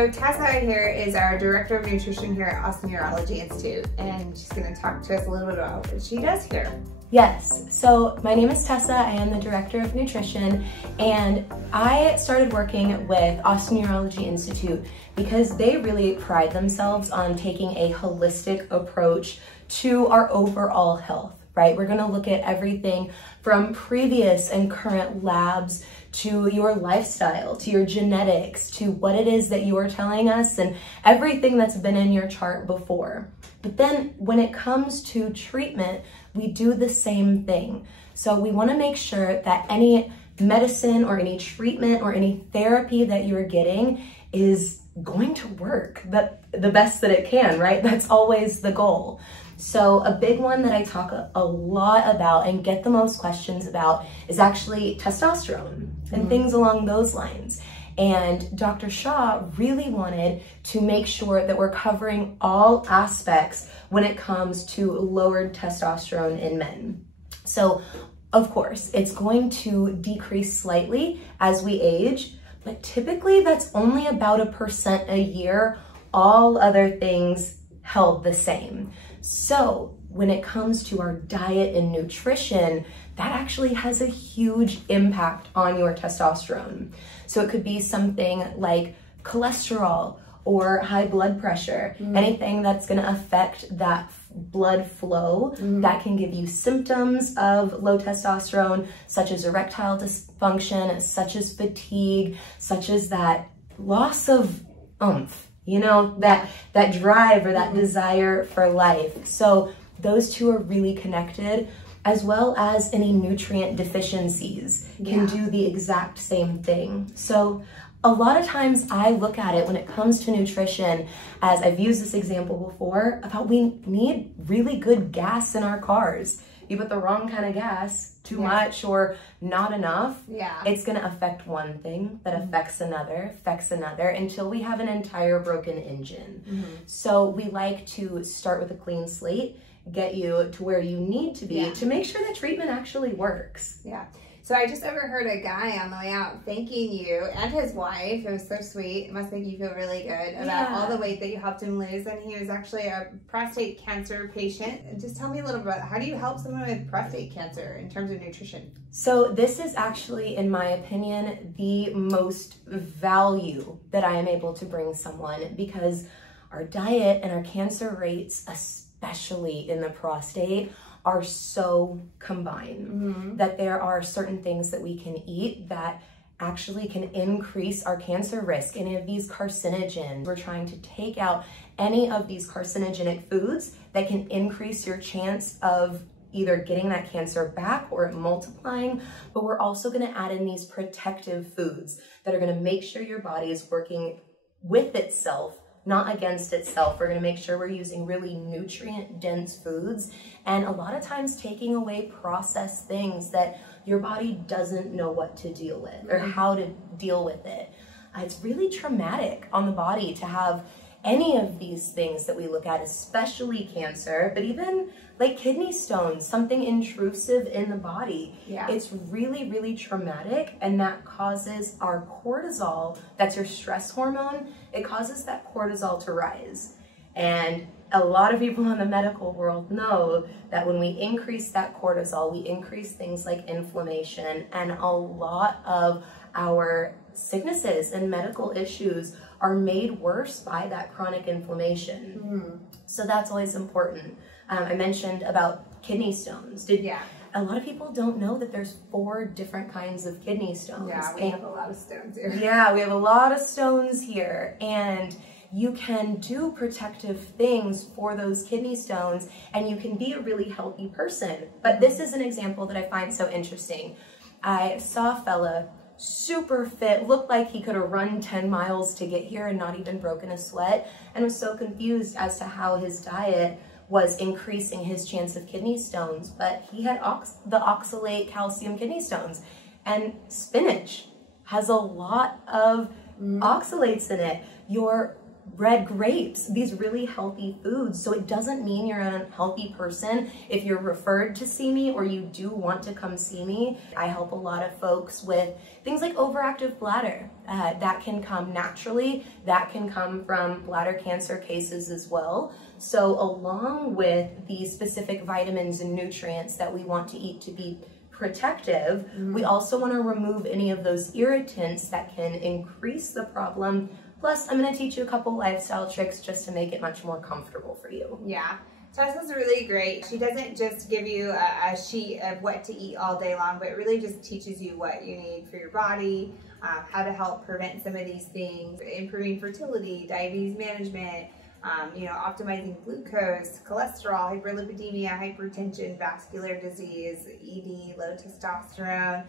So Tessa here is our Director of Nutrition here at Austin Urology Institute, and she's going to talk to us a little bit about what she does here. Yes, so my name is Tessa. I am the Director of Nutrition, and I started working with Austin Urology Institute because they really pride themselves on taking a holistic approach to our overall health, right? We're gonna look at everything from previous and current labs to your lifestyle, to your genetics, to what it is that you are telling us and everything that's been in your chart before. But then when it comes to treatment, we do the same thing. So we want to make sure that any medicine or any treatment or any therapy that you're getting is going to work the best that it can, right? That's always the goal. So a big one that I talk a lot about and get the most questions about is actually testosterone and things along those lines. And Dr. Shah really wanted to make sure that we're covering all aspects when it comes to lowered testosterone in men. So, of course, it's going to decrease slightly as we age, but typically that's only about 1% a year, all other things held the same. So when it comes to our diet and nutrition, that actually has a huge impact on your testosterone. So it could be something like cholesterol or high blood pressure, anything that's going to affect that blood flow that can give you symptoms of low testosterone, such as erectile dysfunction, such as fatigue, such as that loss of oomph, you know, that drive or that desire for life. So those two are really connected, as well as any nutrient deficiencies can do the exact same thing. So a lot of times I look at it when it comes to nutrition, as I've used this example before, about we need really good gas in our cars. You put the wrong kind of gas, too much or not enough, it's gonna affect one thing that affects another, until we have an entire broken engine. So we like to start with a clean slate, get you to where you need to be to make sure that treatment actually works. So I just overheard a guy on the way out thanking you and his wife. It was so sweet. It must make you feel really good about all the weight that you helped him lose. And he was actually a prostate cancer patient. Just tell me a little bit about how do you help someone with prostate cancer in terms of nutrition? So this is actually, in my opinion, the most value that I am able to bring someone, because our diet and our cancer rates, especially in the prostate, are so combined that there are certain things that we can eat that actually can increase our cancer risk. Any of these carcinogens, we're trying to take out any of these carcinogenic foods that can increase your chance of either getting that cancer back or it multiplying, but we're also gonna add in these protective foods that are gonna make sure your body is working with itself, not against itself. We're gonna make sure we're using really nutrient-dense foods, and a lot of times taking away processed things that your body doesn't know what to deal with or how to deal with it. It's really traumatic on the body to have any of these things that we look at, especially cancer, but even like kidney stones, something intrusive in the body. It's really, really traumatic, and that causes our cortisol, that's your stress hormone, it causes that cortisol to rise. And a lot of people in the medical world know that when we increase that cortisol, we increase things like inflammation, and a lot of our sicknesses and medical issues are made worse by that chronic inflammation. So that's always important. I mentioned about kidney stones. A lot of people don't know that there's 4 different kinds of kidney stones. We have a lot of stones here. We have a lot of stones here, and you can do protective things for those kidney stones, and you can be a really healthy person. But this is an example that I find so interesting. I saw a fella, super fit, looked like he could have run 10 miles to get here and not even broken a sweat, and was so confused as to how his diet was increasing his chance of kidney stones. But he had the oxalate calcium kidney stones, and spinach has a lot of oxalates in it. Your red grapes, these really healthy foods. So it doesn't mean you're an unhealthy person if you're referred to see me or you do want to come see me. I help a lot of folks with things like overactive bladder. That can come naturally, that can come from bladder cancer cases as well. So along with the specific vitamins and nutrients that we want to eat to be protective, we also want to remove any of those irritants that can increase the problem. Plus, I'm going to teach you a couple lifestyle tricks just to make it much more comfortable for you. Yeah. Tessa's really great. She doesn't just give you a sheet of what to eat all day long, but it really just teaches you what you need for your body, how to help prevent some of these things, improving fertility, diabetes management, optimizing glucose, cholesterol, hyperlipidemia, hypertension, vascular disease, ED, low testosterone,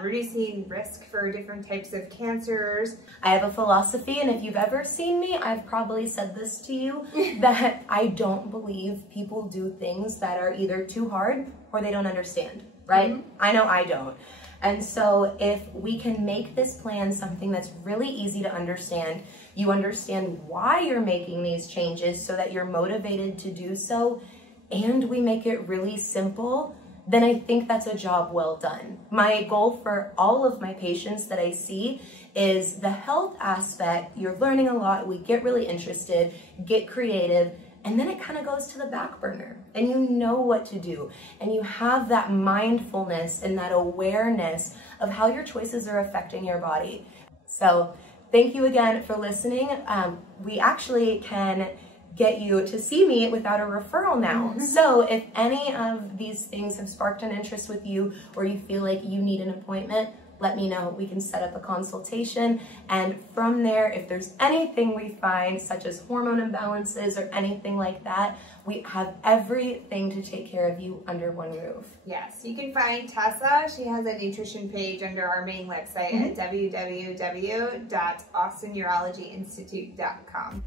reducing risk for different types of cancers. I have a philosophy, and if you've ever seen me, I've probably said this to you, that I don't believe people do things that are either too hard or they don't understand, right? I know I don't. And so if we can make this plan something that's really easy to understand, you understand why you're making these changes so that you're motivated to do so, and we make it really simple, then I think that's a job well done. My goal for all of my patients that I see is the health aspect. You're learning a lot, we get really interested, get creative, and then it kind of goes to the back burner and you know what to do. And you have that mindfulness and that awareness of how your choices are affecting your body. So thank you again for listening. We actually can get you to see me without a referral now. So if any of these things have sparked an interest with you or you feel like you need an appointment, let me know. We can set up a consultation, and from there, if there's anything we find, such as hormone imbalances or anything like that, we have everything to take care of you under one roof. Yes, you can find Tessa. She has a nutrition page under our main website at www.austinurologyinstitute.com.